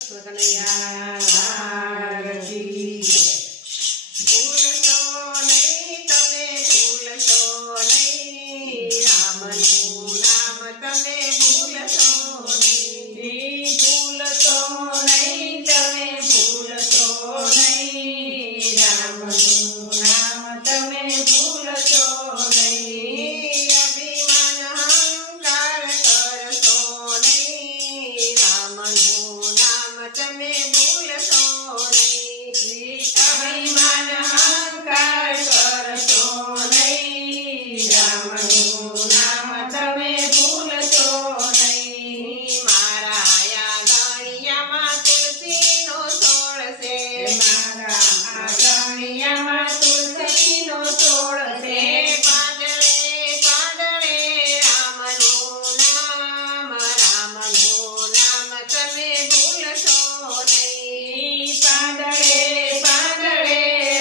કનૈયા લાલ કી જય. ભૂલશો નહીં તમે, ભૂલશો નહીં, રામનું નામ તમે ભૂલશો નહીં. ભૂલશો નહીં તમે, ભૂલશો નહીં, રામનું નામ તમે ભૂલશો નહીં. અભિમાન અહંકાર કરશો નહીં, રામનું નામ તમે ભૂલશો નહીં. અભિમાન અહંકાર કરશો નહીં, રામનું નામ તમે ભૂલશો નહીં. મારા આંગણિયામાં તુલસીનો છોડ છે, મારા આંગણિયામાં તુલસીનો છોડ છે. પાંદડે પાંદડે રામનું નામ, રામનું નામ તમે ભૂલશો નહીં. પાંદડે પાંદડે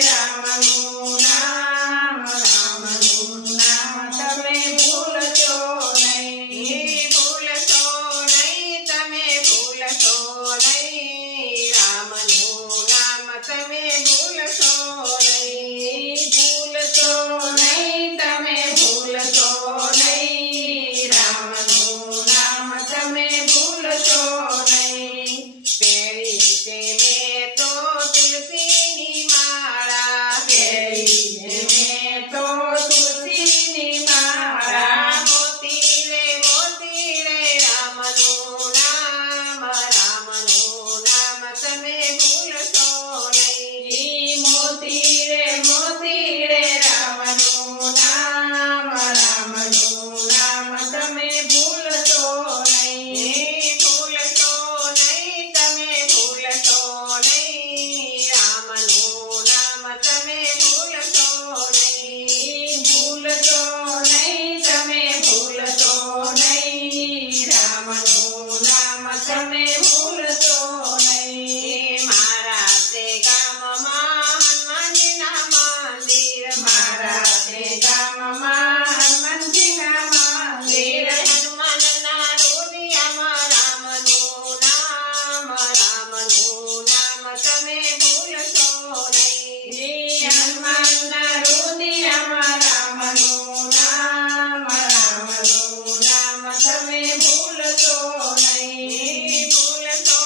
રામનું નામ, રામનું નામ તમે ભૂલશો નહીં. ભૂલશો નહીં તમે, ભૂલશો નહીં, રામનું નામ તમે ભૂલશો નહીં. ભૂલશો નહીં તમે, ભૂલશો નહીં, રામનું નામ તમે ભૂલશો નહીં. પહેરી છે મેં તો તુલસીની માળા, પહેરી છે મેં તો તુલસીની માળા. મોતી રે રામનું નામ, રામનું નામ તમે ભૂલશો નહીં. મોતી રે રામનું નામ, રામનું નામ તમે ભૂલશો નહીં. ભૂલશો નહીં તમે, ભૂલશો નહીં, રામનું નામ તમે ભૂલશો નહીં. ભૂલશો નહીં તમે, ભૂલશો નહીં, રામનું નામ તમે ભૂલશો નહીં. મારા તે ગામમાં હનુમાનજીના મંદિર, મારા તે ગામમાં હનુમાનજીના મંદિર. હનુમાનના રુદિયામાં રામનું નામ, રામનું નામ તમે ભૂલશો નહીં. હનુમાનના રુદિયામાં રામનું નામ, રામનું નામ તમે ભૂલશો નહીં. ભૂલશો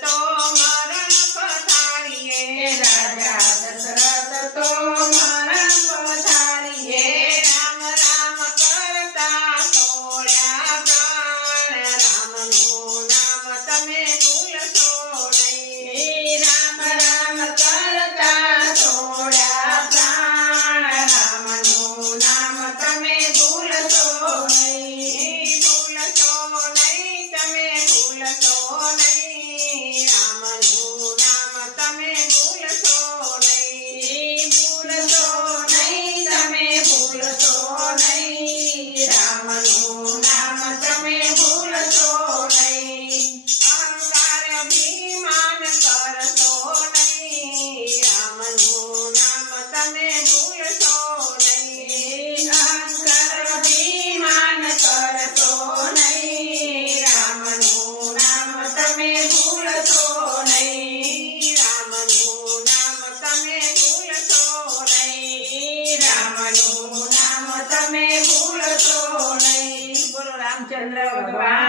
તો મરણ પથારીએ રાજા દશરથ તો મરણ પથારીએ રામ રામ કરતા છોડ્યા પ્રાણ રામનું નામ તમે ભૂલશો નહીં રામ રામ કરતા છોડ્યા પ્રાણ રામનું નામ તમે ભૂલશો નહીં ભૂલશો નહીં તમે ભૂલશો નહીં રામનું નામ તમે ભૂલશો નહીં ભૂલશો નહીં તમે ભૂલશો નહીં રામનું નામ તમે ભૂલશો નહીં અહંકાર અભિમાન કરશો નહીં રામનું નામ તમે ભૂલશો નહીં અહંકાર અભિમાન કરશો નહીં રામનું નામ તમે ભૂલશો નહીં રામનું નામ તમે ભૂલશો નહીં રામનું નામ તમે ભૂલશો નહીં બોલો રામચંદ્ર ભગવાન